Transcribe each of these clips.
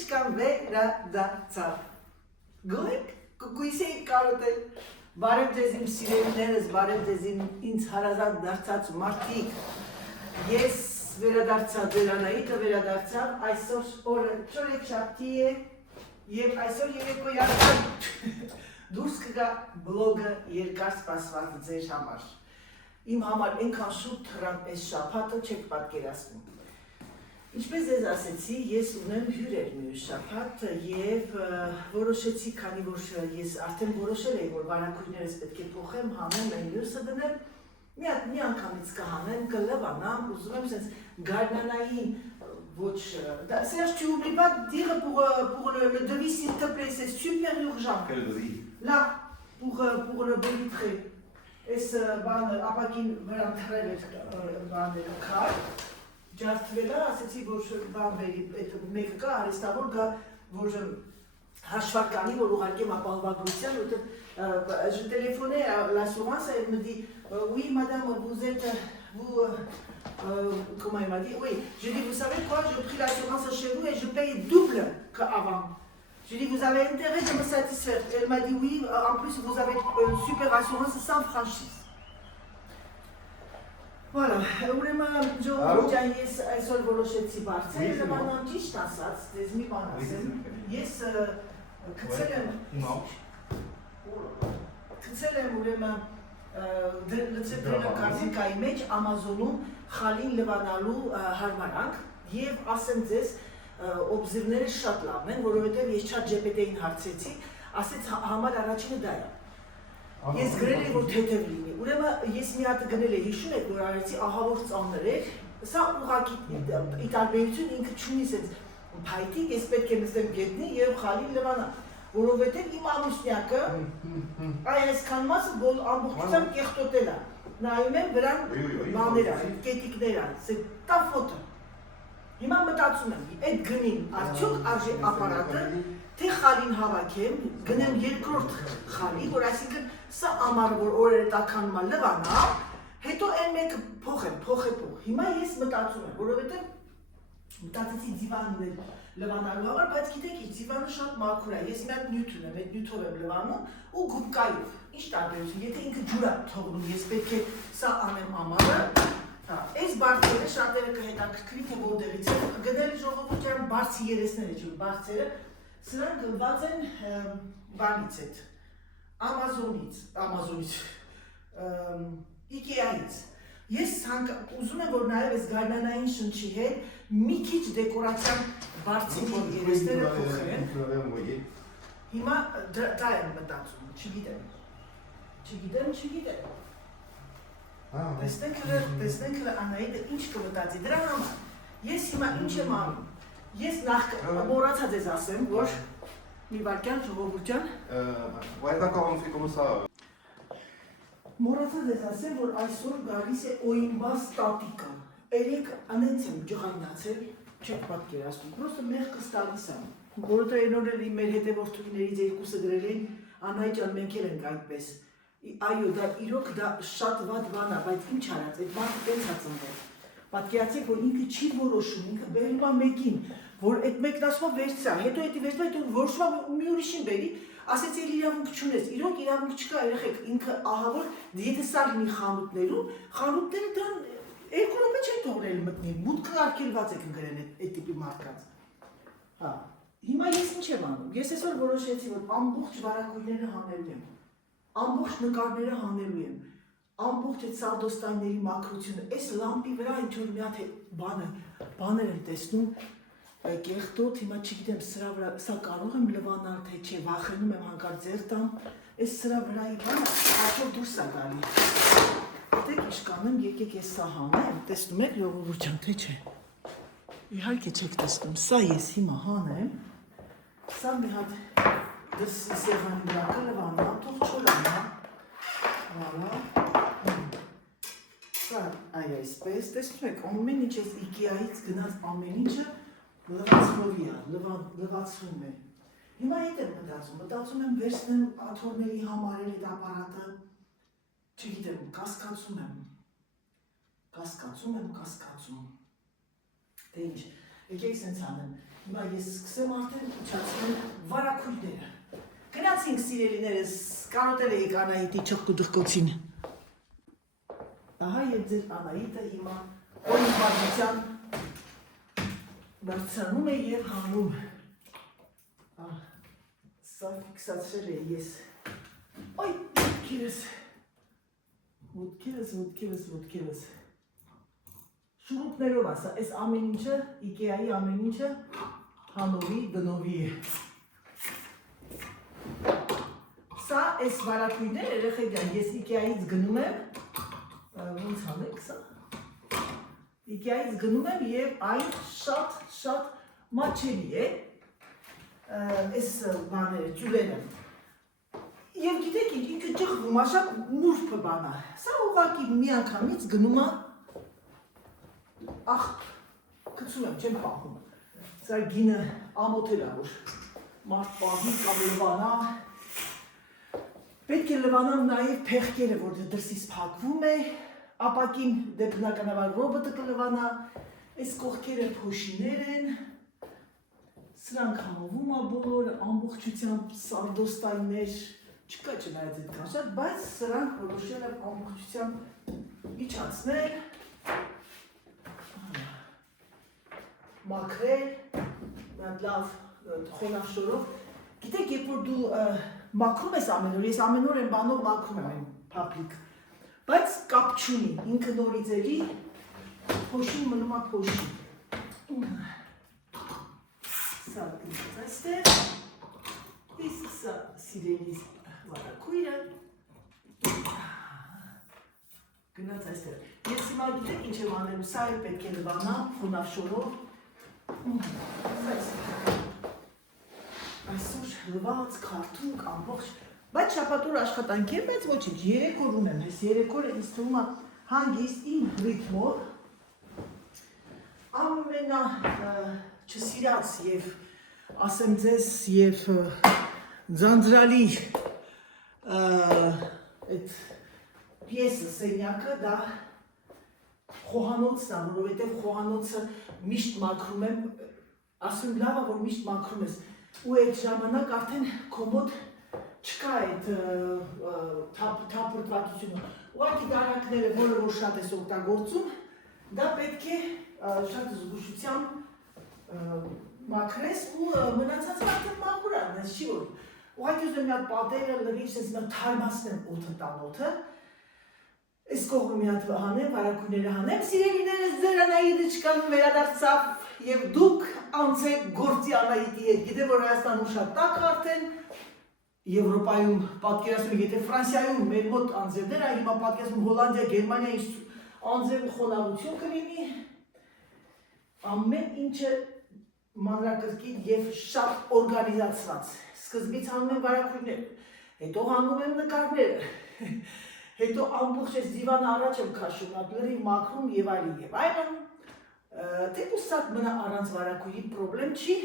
Եղջկան վերադարձավ։ Գոհեք, կույս էիք կարոտել։ Բարև ձեզ իմ սիրելիներս, բարև ձեզ ինձ հարազատ դարձած մարդիկ։ Ես վերադարձա ձեր Անահիտը վերադարձավ, այսօր օրը չորեքշաբթի է և այսօր երեկոյան դուրս կգա բլոգը երկար սպասված ձեր համար։ Իմ համար այնքան շուտ թռան այս շաբաթը չեք պատկերացնում։ Ինչպես ձեզ ասեցի, ես ունեմ հյուրեր մյուս շաբաթ և որոշեցի, քանի որ ես արդեն որոշել էի, որ վարակույրներս պետք է փոխեմ, հանեմ, այն մյուսը դնեմ, մի անգամից կհանեմ, կլվանամ, ուզում եմ սենց գարնանային ոչ, Serge, tu n'oublies pas de dire pour le devis, s'il te plaît, c'est super urgent. Quel devis? Là, pour le bolitrer. Այս ապակին վրան թրել էր բաները քար, ջարդվել է, ասեցի, որ բան բերի, մեկը կա, արեստավոր կա, որ հաշվար կանի, որ ուղարկեմ ապահովագրության, je téléphonais à l'assurance, elle me dit, oui, madame, vous êtes, comment elle m'a dit, oui, je dis, vous savez quoi, j'ai pris l'assurance chez vous et je paye double qu'avant. Je dis, vous avez intérêt de me satisfaire. Elle m'a dit, oui, en plus, vous avez une super assurance sans franchise. Voilà, ուրեմն ժողովուրդ ես այսօր որոշեցի բարձր, նմանան ճիշտ ասած, դες մի բան ասեմ, ես գցել եմ ուրեմն լցել կարծիքայի մեջ Ամազոնում խալին լվանալու հարմարանք և ասեմ ձեզ օբզիրները շատ լավն են, որովհետև ես չատ GPT-ին հարցեցի, ասեց համար առաջինը դա է։ Ես գրել էի, որ թեթև լինի, ուրեմն ես մի հատ գնել էի, հիշում եք, որ արեցի ահավոր ծանր էր, սա ուղղակի ի տարբերություն ինքը չունի սենց փայտիկ, ես պետք է նստեմ գետնի և խալին լվանա, որովհետև իմ ամուսնյակը այսքան մասը ամբողջությամբ կեղտոտել է, նայում եմ վրան բաներ ա, կետիկներ ա, տա ֆոտո։ Հիմա մտածում եմ, այդ գնին արդյոք արժի ապարատը, թե խալին հավաքեմ, գնեմ երկրորդ խալի, որ այսինքն սա ամառը, որ օրերը տաքանումա լվանա, հետո այն մեկը փոխ է։ Հիմա ես մտածում եմ, որովհետև մտածեցի ձիվանն էլ լվանալու համար, բայց գիտեք ինչ, ձիվանը շատ մաքուր է, ես մի հատ նյութ ունեմ, այդ նյութով եմ լվանում ու գուբկայով, ինչ տարբերություն, եթե ինքը ջուր է թողնում, ես պետք է սա անեմ ամառը, այս բարձերը շատերը կհետաքրքրի, թե որտեղից է, գնել ժողովուրդ բարձի երեսներ է, բարձերը, սրանք գնված են բանից հետ, Ամազոնից, Ikea-ից։ Ես ուզում եմ, որ նաև ես գարնանային շնչի հետ մի քիչ դեկորացիան բարձի երեսները փոխեն։ Հիմա դա եմ մտածում, չգիտեմ։ Տեսնենք Անահիտը ինչ կմտածի, դրա համար, ես հիմա ինչ եմ անում, ես նախ մոռացած ես ասեմ, որ մի վարկյան ժողովուրդյան մոռացած ես ասեմ, որ այսօր գալիս է օիմբաս տատիկը, երեք անենց եմ ջղայնացել, չեք պատկերացնում, պրոստը մեղքս տալիս եմ, որովհետև այն օր էլ մեր հետևորդուներից երկուսը գրել էին, Անահիտ ջան, մենք էլ ենք այդպես, այո, դա իրոք դա շատ վատ բան է, բայց ինչ արած, այդ մարդը տենց է ծնվել, պատկերացեք, որ ինքը չի որոշում, ինքը բերում է մեկին, որ այդ մեկն ասում է վերցրա, հետո էդի վերցրա, հետո որոշում է մի ուրիշին բերի, ասեց էլ իրավունք չունես, իրոք իրավունք չկա, երեխեք, ինքը ահավոր, եթե սա լինի խանութներում, խանութները դրան 2 րոպե չէ թողնել մտնի, մուտքը արգելված եք ընկրեն այդ տիպի մարդկանց։ Հիմա ես ինչ եմ անում, ես այսօր որոշեցի, որ ամբողջ վարակույրները հանելու եմ, ամբողջ նկարները հանելու եմ, ամբողջ այդ սարդոստայնների մաքրությունը, այս լամպի վրա ինչ-որ մի հատ բաներ եմ տեսնում, կեղտոտ, հիմա չգիտեմ, սա կարող եմ լվանալ, թե չէ, վախենում եմ հանկարծ ձեր տամ, այս սրա վրայի բանը աչով դուրս է գալի։ Գիտեք ինչ կանեմ, եկեք ես սա հանեմ, տեսնում եք ժողովուրդ, թե չէ։ Իհարկե չեք տեսնում, սա ես հիմա հանեմ, սա մի հատ դրսի սեղանի վրա կլվանա, թող չորանա, սա այ այսպես, տեսնում եք, ամեն ինչ ես Ikea-ից գնաց ամեն ինչը լվացվորի է, լվացվում է։ Հիմա ետ եմ մտածում եմ վերցնեմ աթորների համարել այդ ապարատը, չգիտեմ, կասկածում եմ, դե ինչ, Եկեք սենց անեմ, հիմա ես սկսեմ արդեն իջացնել վարակույրները։ Գնացինք սիրելիներս, կարոտել էիք Անահիտի չղկուդղկոցին։ Ահա և ձեր Անահիտը հիմա օրինվածության բարձրանում է և հանում։ Սա ֆիքսացրել է ես։ Ոյ, ոտքերս։ Շուրուպներով ասա, այս ամեն ինչը, Ikea-ի ամեն ինչը հանովի, դնովի է։ Սա, այս վարակույրներ, երեխեք ջան, ես Ikea-ից գնում եմ, ոնց հանեք սա, Ikea-ից գնում եմ և այն շատ մատչելի է, այս բաները, ճուլերը։ Եվ գիտեք ինչ, ինքը ճղվում, աշակ նուրբը բանա, սա ուղղակի մի անգամից գնում է ախ, կծում եմ, չեմ պահում, սա գինը ամոթել է, որ մարդ պահի կամ լվանա, պետք է լվանան նաև փեղկերը, որ դրսից փակվում է, ապակին դե բնականաբար ռոբոտը կլվանա, այս կողքերը փոշիներ են, սրանք համովում է բոլորը, ամբողջությամբ սարդոստայներ, չկա չնայած այդ կանշատ, բայց սրանք որոշել եմ ամբողջությամբ իջացնել, մաքրել, լավ խոնավշորով, գիտեք, երբ որ դու մաքրում ես ամեն օր, ես ամեն օր են բանով մաքրում եմ այն փափլիկ, բայց կապ չունի, ինքը նորից էլի, փոշին մնում է փոշին, սա գնաց այստեղ, իսկ սա սիրելիս վարակույրը, գնաց այստեղ, ես հիմա գիտեք ինչ եմ անելու, սա էլ պետք է լվանա խոնավշորով, այսօր լված, քարթունք, ամբողջ, բայց շաբաթօր աշխատանք է, բայց ոչինչ, 3 օր ունեմ, այս 3 օրը ինձ թվում է հանգիստ իմ ռիթմով, ամենա չսիրած և ասեմ ձեզ և ձանձրալի այդ պիեսը, սենյակը, դա խոհանոցն է, որովհետև խոհանոցը միշտ մաքրում եմ, ասում լավ է, որ միշտ մաքրում ես, ու այդ ժամանակ արդեն քո մոտ չկա այդ թափրտվածությունը, ուղղակի դարակները, որը որ շատ ես օգտագործում, դա պետք է շատ զգուշությամբ մաքրես ու մնացածը արդեն մաքուր է, այնպես չի որ, ուղղակի ուզում եմ մի հատ պատերը լրիվ, սենց մի հատ թարմացնեմ օդը տան օդը, Այս կողմը մի հատ հանեմ, վարակույրները հանեմ, սիրելիներս ձեր Անահիտը չկանում վերադարձավ և դուք անցեք գործի Անահիտի հետ, գիտեմ, որ Հայաստանում շատ տաք արդեն, Եվրոպայում պատկերացնում, եթե Ֆրանսիայում մեր մոտ անձևներ է, հիմա պատկերացնում Հոլանդիա, Գերմանիա անձև խոնավություն կլինի, ամեն ինչը մանրակրկիտ և շատ օրգանիզացված, սկզբից հանում եմ վարակույրներ, հետո հանում եմ նկարները, հետո ամբողջ ես դիվանը առաջ եմ քաշում, լրիվ մաքրում և այլն, թեկուզ սատ մնա առանց վարակույրի պրոբլեմ չի,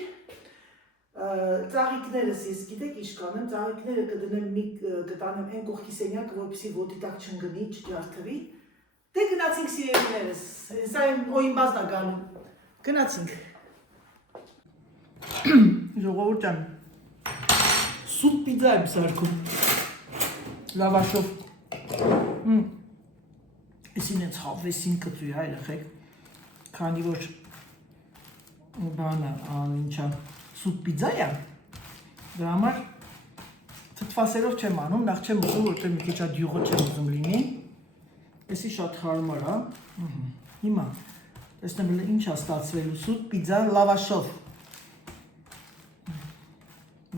ծաղիկներս ես գիտեք ինչ կանեմ, ծաղիկները կտանեմ այն կողքի սենյակը, որպեսզի ոտի տակ չընկնի, չջարդվի, դե գնացինք սիրելիներս, սա այն օյնբազն է գանում, գնացինք, ժողովուրդ ջան, սուտ պիձա եմ սարքում, լավաշով, Այսին ենց հավեսին կծույ է երեխեք, քանի որ բանը ինչա սուտ պիձա է, դրա համար թթվասերով չեմ անում, նախ չեմ ուզում, որտեղ մի քիչ ադյուղը չեմ ուզում լինի, այսի շատ հարմար է, հիմա, տեսնեմ ինչ է ստացվելու սուտ պիձա լավաշով,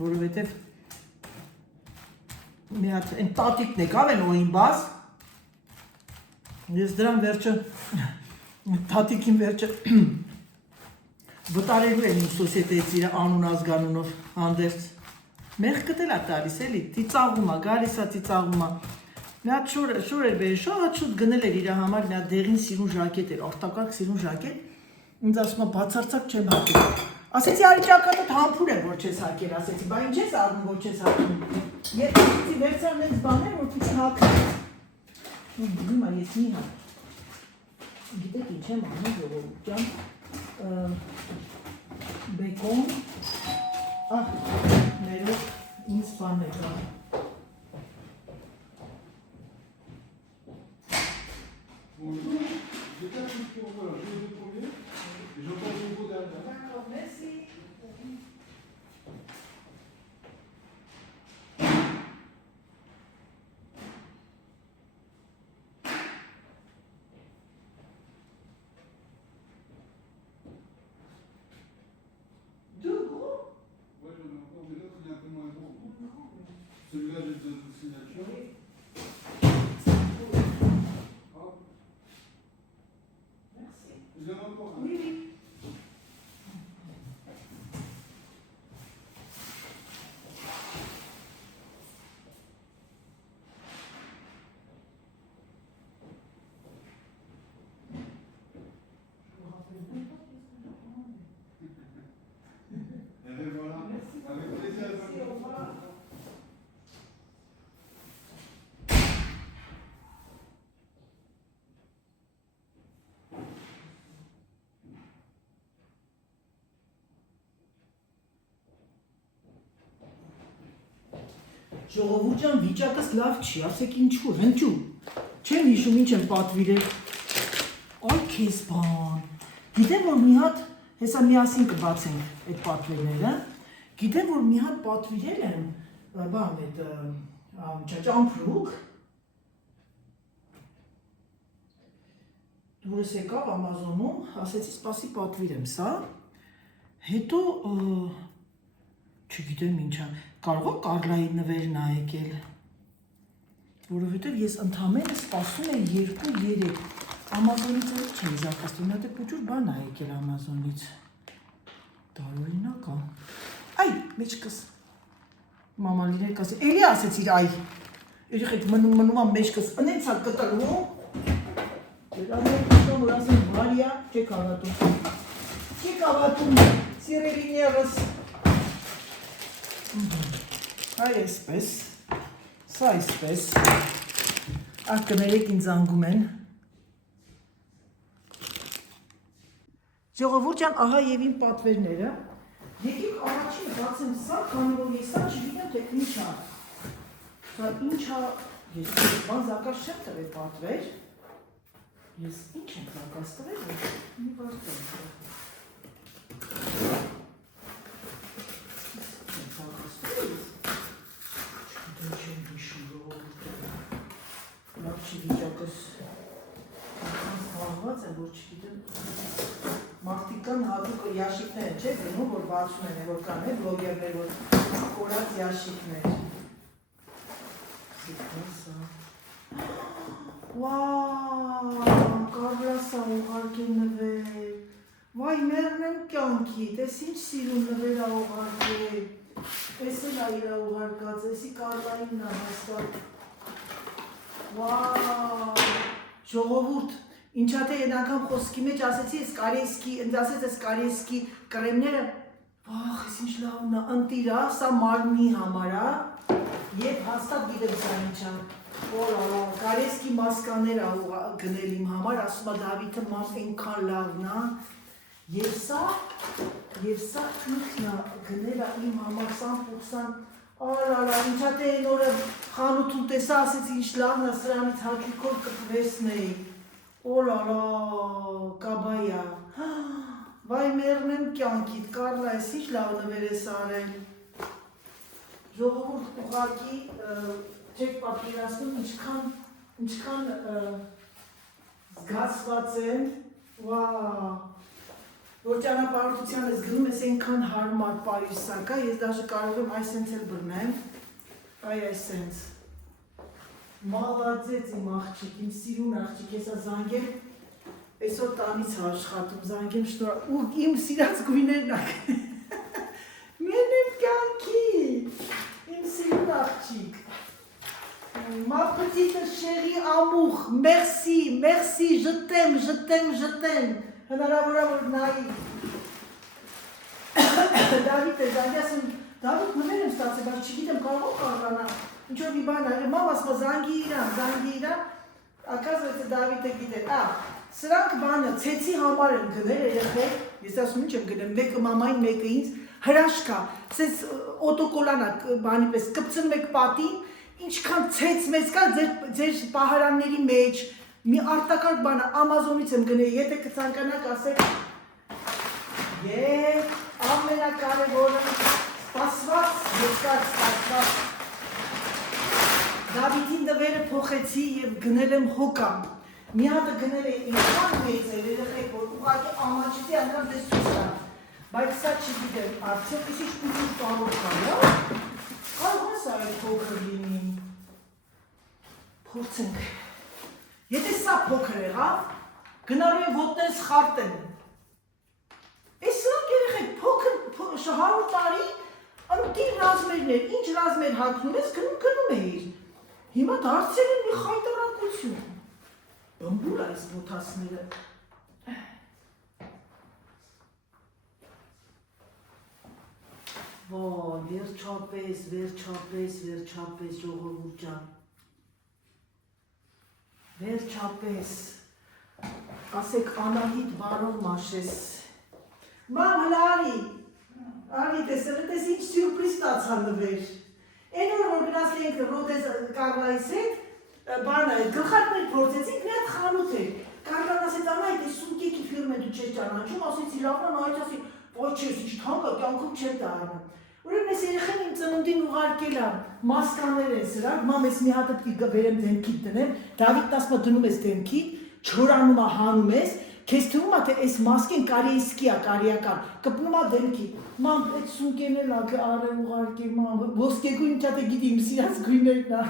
որովհետև մի հատ այն տատիկն եք ավ են օյնբազ, ես դրան վերջը, տատիկին վերջը վտարելու եմ իմ սոսիետեից իր անուն ազգանունով հանդերձ, մեղ կտել է տալիս էլի, ծիծաղում է, գալիս է ծիծաղում է, մի հատ շոր էր բերի, շատ շուտ գնել էր իր համար, մի հատ դեղին սիրուն ժակետ էր, արտակարգ սիրուն ժակետ, ինձ ասում է բացարձակ չեմ հակել, ասեցի արի ճակատդ համբուր եմ, որ չես հակել, ասեցի, բա ինչ ես արվում, որ չես հակում, երբ ասեցի վերցան նենց բաներ, որ պիցի հակել, հիմա ես մի հատ, գիտեք ինչ եմ անում ժողովուրդ ջան, Բեկոն, ներով ինձ բան է կա։ D'accord, merci. Deux gros? Ouais, j'en ai encore, mais l'autre il est un peu moins gros. Celui-là, j'ai besoin de signature. Hop. Merci. Il y en a encore un. Oui, oui. Et voilà. Avec plaisir. Merci, au revoir. Ժողովուրդ ջան, վիճակս լավ չի, ասեք ինչու, հնչու։ Չեմ հիշում ինչ եմ պատվիրել։ Այ քեզ բան։ Գիտեմ որ մի հատ, հեսա միասին կբացենք այդ պատվերները։ Գիտեմ որ մի հատ պատվիրել եմ, բան այդ ճամփրուկ։ Դուրս եկավ Amazon-ում, ասեցի սպասի պատվիրեմ սա։ Հետո չգիտեմ ինչա, կարող է Կարլայի նվերն ա եկել, որովհետև ես ընդամենը սպասում եմ 2-3, Amazon-ից էլ չեմ զարգացնում, նա դե փոքր բան ա եկել Amazon-ից, տարօրինակ ա, այ, մեջքս, մամա լիներ կասի, էլի ասեցիր այ, երեխեք մնում ա մեջքս, ընենց ա կտրվում, դրանով որ ասեմ Մարիա, չեք ավատում, սիրելիներս, Այ այսպես, սա այսպես, կներեք ինձ անգում են։ Ժողովուրդ ջան, ահա եւ իմ պատվերները։ Եկեք առաջին բացեմ սա, քանի որ ես սա չգիտեմ թե ինչ ա։ Սա ինչ ա, ես բան զակաս չեմ տվել պատվեր։ Ես ինչ եմ զակաս տվել, որ մի բարձր եմ։ Վիճակս խաղված եմ, որ չգիտեմ մարդիկ կան հատուկ յաշիկներ չէ գնում, որ բացում են, որ կան բլոգերներ, որ կորած յաշիկներ Վաա, Կարլասա ուղարկել նվեր Վայ, մերնեմ կյանքի, տես ինչ սիրուն նվեր ա ուղարկել Ես էլ ա իրա ուղարկած, եսի Կարլային նա հաստատ Վաա, ժողովուրդ, ինչա թե են անգամ խոսքի մեջ ասեցի, ասեց կարեսկի կրեմները, վախ, ես ինչ լավն է, ընտիրա, սա մարմնի համար է, և հաստատ գիտեմ սա ինչա, կարեսկի մասկաներ ա գնել իմ համար, ասում է Դավիթը մամ ենքան լավն է, և սա ինքն է գնել է իմ համար, սան Ալալա, ինչա թե են օրը խանութում տեսա, ասեցի ինչ լավն է սրանից հաճույքով կպվեսնեի, օլալա, կաբայա, վայ մերնեմ կյանքիտ, Կարլա, ես ինչ լավ նվեր ես արել, ժողովուրդ ուղարկի, չեք պատկերացնում, ինչքան զգացված են, որ ճանապարհորդության ես գնում ես այնքան հարմար Պարիժ սակա, ես դաժե կարող եմ այսենց էլ բռնեմ, այ այսենց, մալադեց իմ աղջիկ, իմ սիրուն աղջիկ, ես զանգեմ, այսօր տանից աշխատում, զանգեմ շնորհ, ու իմ սիրած գույներն ակ, մերնեմ կյանքի, իմ սիրուն աղջիկ, ma petite chérie amour, merci, je t'aime, հնարավոր է որ նայի Դավիթ է զանգյասում, Դավիթ նվեր եմ ստացել, բայց չգիտեմ կարող կարողանա, ինչ-որ մի բան է, մամ ասում զանգի իրան, оказывается Դավիթը գիտեր, Սրանք բանը ցեցի համար են գնել երեխեք, ես ասում ինչ եմ գնել, մեկը մամային, մեկը ինձ հրաշքա, սենց օտոկոլանա բանի պես կպցնում եք պատին, ինչքան ցեց մեծ կա ձեր պահարանների մեջ, մի արտակարգ բանը Amazon-ից եմ գնել, եթե կցանկանաք ասեք եւ ամենակարևորը սպասված, երկար սպասված Դավիթին դվերը փոխեցի եւ գնել եմ հոկամ։ Մի հատը գնել է ինքան մեծ է, երեխեք, որ ուղղակի ամաչեցի անգամ դες ցույց տամ։ Բայց սա չգիտեմ, արդյոք ինչ պիտի կարող կա, կարող է սա այդ փոքր լինի։ Փորձենք։ Եթե սա փոքր եղավ, գնալու է ոտներս խարտեն։ Այս սրանք երեխեք, փոքր 100 տարի, անուտին ռազմերներ, ինչ ռազմեր հագնում ես, գնում էիր։ Հիմա դարձել են մի խայտարակություն։ Բմբուլ այս բոթասները։ Ոյ, վերջապես, ժողովուրդ ջան։ Վերջապես, ասեք Անահիտ բարով մաշես։ Մամ, հլա արի տեսել, տես ինչ սյուրպրիզ ստացա նվեր։ Այն որ գնաց ենք Ռոդես Կարլայից հետ, բանը, գլխարկներ փորձեցինք, մի հատ խանութ էր։ Կարլան ասեց, Անահիտ, այս սումկեքի ֆիրմը դու չես ճանաչում, ասեցի լավն, Անահիտ ասի, ոչ չես, ինչ թանկա, կյանքում չեմ դառնում։ Ուրեմն այս երեխան իմ ծնունդին ուղարկել է, մասկաներ են սրանք, մամ ես մի հատը պիտի բերեմ դեմքիդ դնեմ, Դավիթն ասում է դնում ես դեմքիդ, չորանում է հանում ես, քեզ թվում է թե այս մասկեն կարիիսկի է, կարիական, կպնում է դեմքիդ, մամ այդ սունկեն էլ արը ուղարկի, մամ, ոսկեգույն ինչ է գիտի իմ սիրած գույներն է,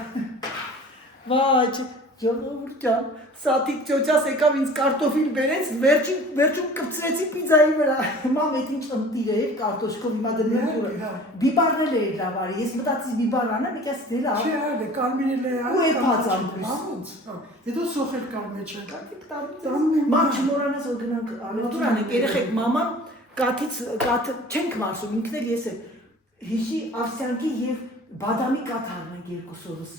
վայ, ժողովուրդ ջան, սատիկ ճոճաս եկավ ինձ կարտոֆիլ բերեց, վերջում կպցրեցի պիզայի վրա, մամ էդ ինչ ընտիր էր կարտոշկով հիմա դնում կուրը, բիբարնել էր լավարի, ես մտածի բիբար անեմ, եկաս դել ավ, չէ այլ է, կարմիրել է ու էպած ամպուս, հետո սոխել կար մեջ է, մամ չմորանաս որ գնանք արևտուր անենք, երեխեք մաման կաթից չենք մարսում, ինքն էլ ես է, հիշի ավսյանքի և բադամի կաթարն ենք երկուսովս,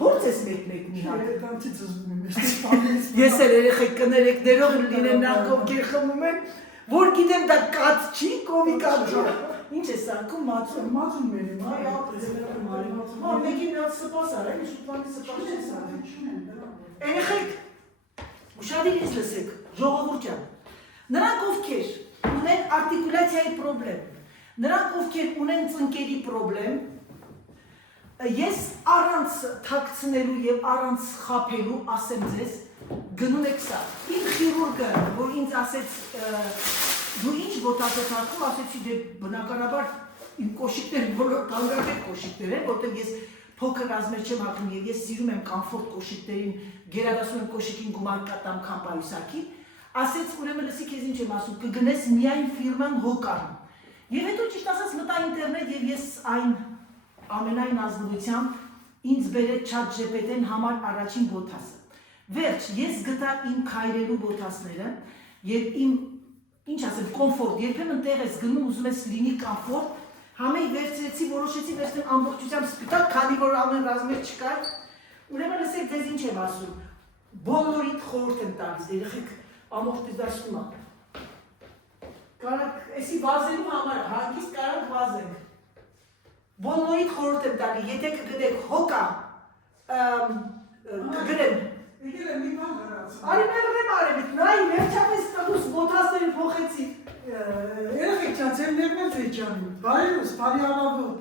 փորձ ես մեկ մի հատ, ես էլ երեխեք կներեք ներող լինեն նրանք ովքեր խմում են, որ գիտեմ դա կաթ չի, կովի կաթ չի, ինչ ես սանքում մածում, մածում մեր եմ, մամ մեկի միատ սպաս արել, շուտվանի սպաս չես արել, երեխեք, ուշադիր ես լսեք, ժողովուրդ ջան, նրանք ովքեր ունեն արտիկուլյացիայի պրոբլեմ, նրանք ովքեր ունեն ծնկերի պրոբլեմ, ես առանց թաքցնելու և առանց խապելու ասեմ ձեզ, գնում եք սա, իմ խիրուրգը, որ ինձ ասեց, դու ինչ ոտած ես հարկում, ասեցի դե բնականաբար իմ կոշիկներ, բոլոր կանգարվեք կոշիկներ են, որտեղ ես փոքր ռազմեր չեմ հագնում և ես սիրում եմ կամֆորտ կոշիկներին, գերադասում եմ կոշիկին գումար կատամ քամպայուսակի, ասեց ուրեմն լսի քեզ ինչ եմ ասում, կգնես միայն ֆիրման հոկան։ Եվ հետո ճիշտ ասած մտա ինտերնետ և ես այն ամենայն ազնվությամբ ինձ բերեց ChatGPT-ն համար առաջին բոթասը։ Վերջ, ես գտա իմ քայլելու բոթասները և իմ, ինչ ասեմ, կոմֆորտ, երբեմն տեղ ես գնում ուզում ես լինի կամֆորտ, համեի վերցրեցի, որոշեցի վերցնել ամբողջությամբ սպիտակ, քանի որ ամեն ռազմեր չկար, ուրեմն լսեք ձեզ ինչ եմ ասում, բոլորիդ խորհուրդ եմ տալիս, երեխեք ամորտիզացնում է։ Կարանք, էսի վազելու համար, հանգիստ կարանք վազենք։ Բոլորիդ խորհուրդ եմ տալի, եթե կգնեք հոկա, կգնեմ։ եկել է մի բան հրած։ Արի մեղրեմ արևիտ, նայի վերջապես տղուս բոթասների փոխեցի։ Երեխեք ջան, ձեր ներմել ձեի ջանում, բարելուս, բարի առավոտ։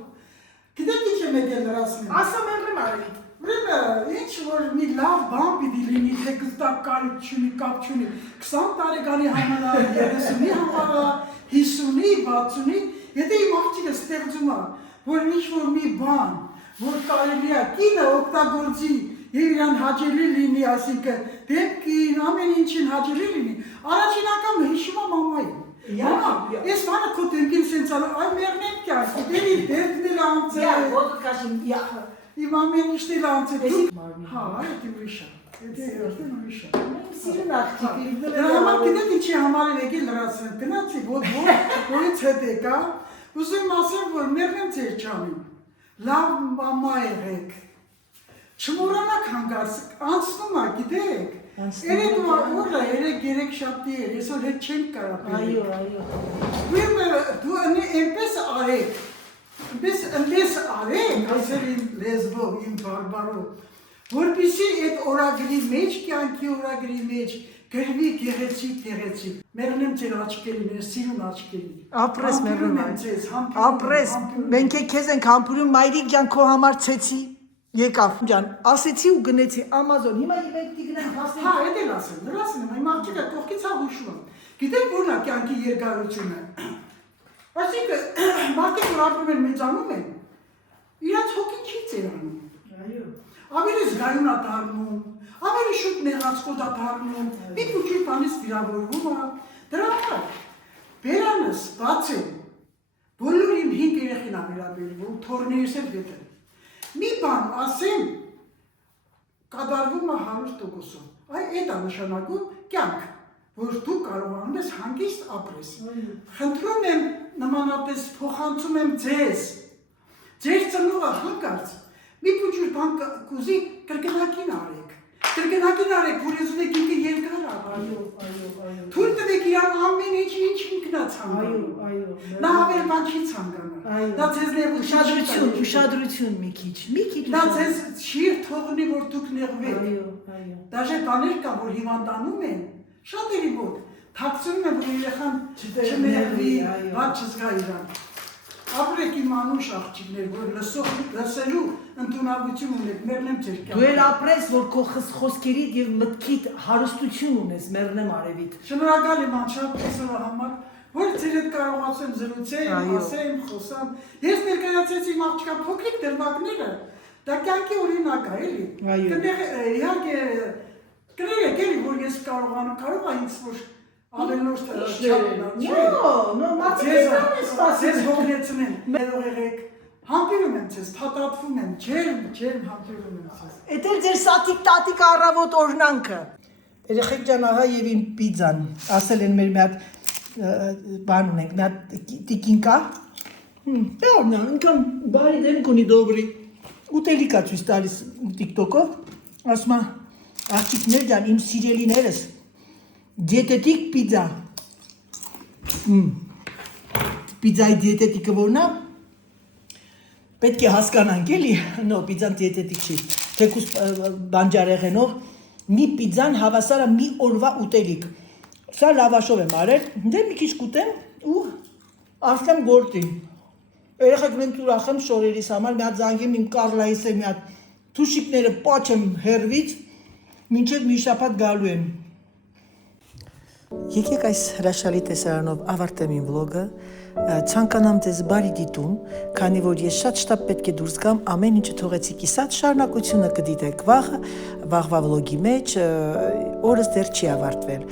Գիտեք ինչ եմ եկել հրացնել։ Ասա մեղրեմ արևիտ։ Ուրեմն, ինչ որ մի լավ բան պիտի լինի, թե գտակ կարիք չունի, կապ չունի, 20 տարեկանի համար, 30-ի համար, 50-ի, 60-ի, եթե իմ աղջիկը ստեղծում է, որ ինչ-որ մի բան, որ կարելի է կինը օգտագործի և իրան հաճելի լինի, ասինքն դեպքին, ամեն ինչին հաճելի լինի, առաջին անգամ հիշում է մամային։ Ես բանը քո դեմքին սենց ալը, այ մեղնեմ կյաս, դերի դերդն էլ անցել է։ Իմ ամեն ինչն էլ անցել է։ Հա, այդ ուրիշ է, այդ երդեն ուրիշ է։ Սիրուն աղջիկ, Դրա համար գիտեք ինչի համար են եկել լրացնել, գնացի, որից հետ եկա, ուզում ասեմ, որ մեղնեմ ձեր ջանին, լավ մամա եղեք, չմոռանաք հանգարց, անցնում է, գիտեք, Երեք օրը, երեք շաբթի էր, այսօր հետ չենք կարող։ Այո։ Դու այնպես արեք, այնպես արեք, այսօր իմ լեզվով, իմ բարբարով, որպեսզի այդ օրագրի մեջ, կյանքի օրագրի մեջ գրվի գեղեցիկ։ Մերնեմ ձեր աչքերին, ես սիրուն աչքերին։ Ապրես մերնում եմ ձեզ, Ապրես, մենք քեզ ենք համբուրում, մայրիկ ջան, քո համար ցեցի։ Եկավ ջան, ասեցի ու գնեցի Amazon։ Հիմա մենք դիգնենք հասնենք։ Հա, դա էլ ասեմ, իմ աղջիկը կողքից ա հուշում։ Գիտեք որն է կյանքի երկարությունը։ Այսինքն, մարդիկ որ ապրում են մեծանում են, իրաց հոգին չի ծերանում։ Այո։ Ավելի զգայուն է դառնում, ավելի շուտ նեղացկոտ է դառնում, մի փոքր բանից վիրավորվում է։ Դրա համար բերանս բաց է, բոլոր իմ 5 երեխին ա վերաբերվում, թորներս էլ վետը։ Մի բան ասեմ, կատարվում է 100%-ով։ Այդ է նշանակում կյանք, որ դու կարողանում ես հանգիստ ապրես։ Խնդրում եմ նմանապես փոխանցում եմ ձեզ, ձեր ծնողը հանկարծ մի փոքր բան կուզի կրկնակին արեք, որ ես ունեք ինքը երկար Այո։ թույլ տվեք իրան ամեն ինչ ինքնա ցանկանում։ Նա ավելի բան չի ցանկանում։ Դա ձեզ ուշադրություն մի քիչ։ Դա ձեզ չի թողնի, որ դուք նեղվեք։ Դաժե բաներ կա, որ հիվանդանում են, շատերի մոտ, թաքցնում են, որ երեխան չնեղվի, բաց չզգա իրան։ Ապրեք իմ անուշ աղջիկներ, որ լսելու ընդունակություն ունեք, մերնեմ ձեր կյանքը։ Դու էլ ապրես, որ քո խոսքերիդ եւ մտքիդ հարստություն ունես, մեռնեմ արևիդ։ Շնորհակալ եմ անչափ այսօրվա համար, որ ձեր հետ կարողացեմ զրուցել, ասեմ, խոսամ։ Ես ներկայացրեցի իմ աղջկա փոքրիկ դրվագները, դա կյանքի օրինակ է, էլի։ Իհարկե, կներեք էլի, որ ես կարողանում, կարող է ինձ որ ավելորդ չափնալ։ Ձեզ հոգնեցնեմ, ներող եղեք, համբերում եմ ձեզ, փաթաթվում եմ, ջերմ համբերում եմ ձեզ։ Էդ էլ ձեր սատիկ-տատիկ առավոտ օրնանքը։ Երեխեք ջան, աղա եւ իմ պիցան, ասել են մեր մի հատ բան ունենք, մի հատ տիկին կա։ Բեռնա, ինքան բարի դեմք ունի դոբրի։ Ուտելիք ա ցույց տալիս TikTok-ով, ասում է աղջիկներ ջան, իմ սիրելիներս դիետետիկ պիցա։ Պիցայի դիետետիկը որն է։ Պետք է հասկանանք էլի, պիցան դիետետիկ չի, թեկուզ բանջարեղենով, մի պիցան հավասար է մի օրվա ուտելիք, սա լավաշով եմ արել, դե մի քիչ կուտեմ ու ասեմ գործին, երեխեք մենք ուրախ եմ շորերիս համար, մի հատ զանգեմ իմ Կարլայիս է մի հատ թուշիկները պաչեմ հերվից, մինչև մի շաբաթ գալու եմ։ Եկեք այս հրաշալի տեսարանով ավարտեմ իմ վլոգը, ցանկանամ ձեզ բարի դիտում, քանի որ ես շատ շտապ պետք է դուրս գամ, ամեն ինչը թողեցի կիսատ, շարունակությունը կդիտեք վաղվա վլոգի մեջ, օրս դեռ չի ավարտվել։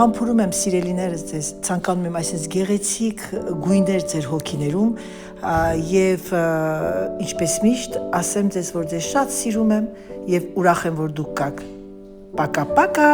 Համբուրում եմ սիրելիներս ձեզ, ցանկանում եմ այսպես գեղեցիկ գույներ ձեր հոգիներում եւ ինչպես միշտ ասեմ ձեզ, որ ձեզ շատ սիրում եմ եւ ուրախ եմ, որ դուք կաք։ Պակա-պակա։